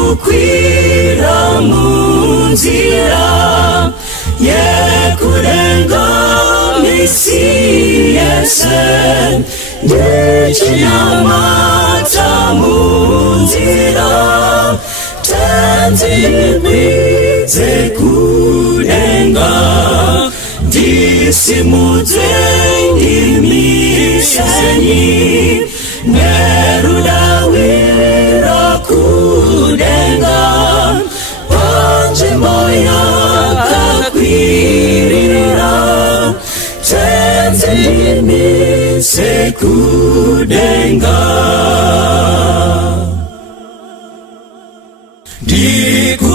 Ndikukwira munzira yekurenga misi yese ndichinyamata munzira tanzimidze kudenga ndisimudze ndimisenyi nerudawira kudenga panjimbo yakakwirira tenzimise kudenga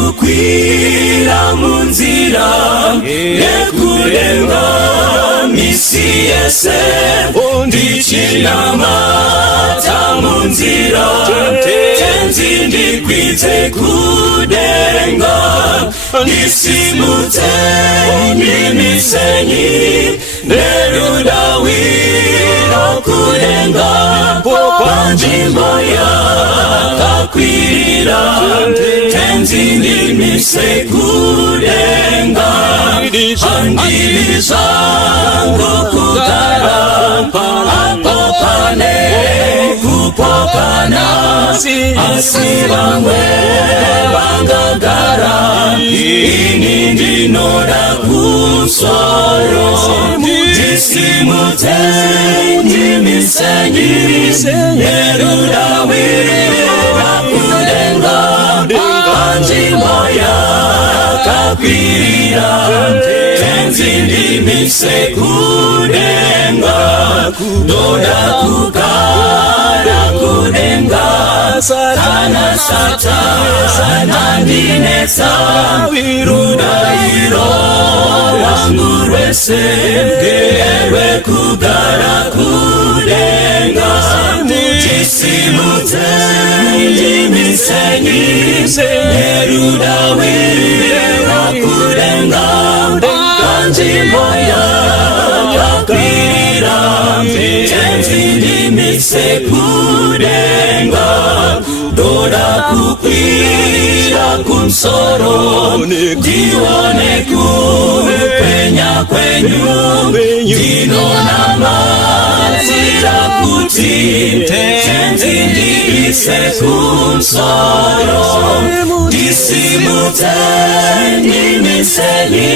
ndikukwira munzira yekudenga misi yese ndichinamata munzira tenzi ndikwidze kudenga ndisimudze ndimisenyi nerudawira kudenga panjimbo yakakwirira tenzi ndimise kudenga andilizangu kugara apo pane kupokana asibamwe bangagara ini ndinoda kusoro ndisimudze ndimisenyi nerudawira kudenga panjimbo yakakwirira tenzi ndimise kudenga ndoda kugara kudenga kana satana ndinesa rudairo wangu rwese ewe kugara kudenga ndisimudze ndimisenyi nerudawira kudenga panjimbo yakakwirira tenzi ndimise kudenga ndoda kukwira kumsoro ndione kupenya kwenyu ndinona mazira kuti tenzi ndimise kumsoro ndisimudze ndimisenyi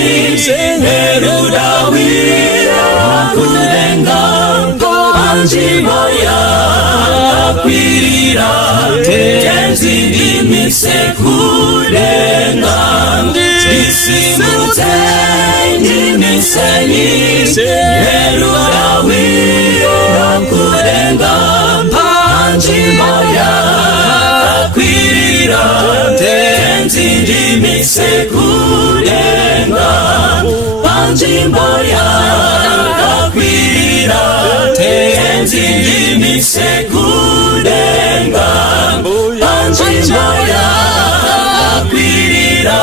nerudawira kudenga panjimbo yakakwirira tenzi ndimise kudenga ndisimudze ndimisenyi nerudawira kudenga panjimbo yakakwirira tenzi ndimise kudenga panjimbo yakakwirira tenzi ndimise kudenga panjimbo yakakwirira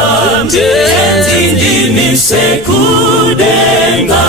tenzi ndimise kudenga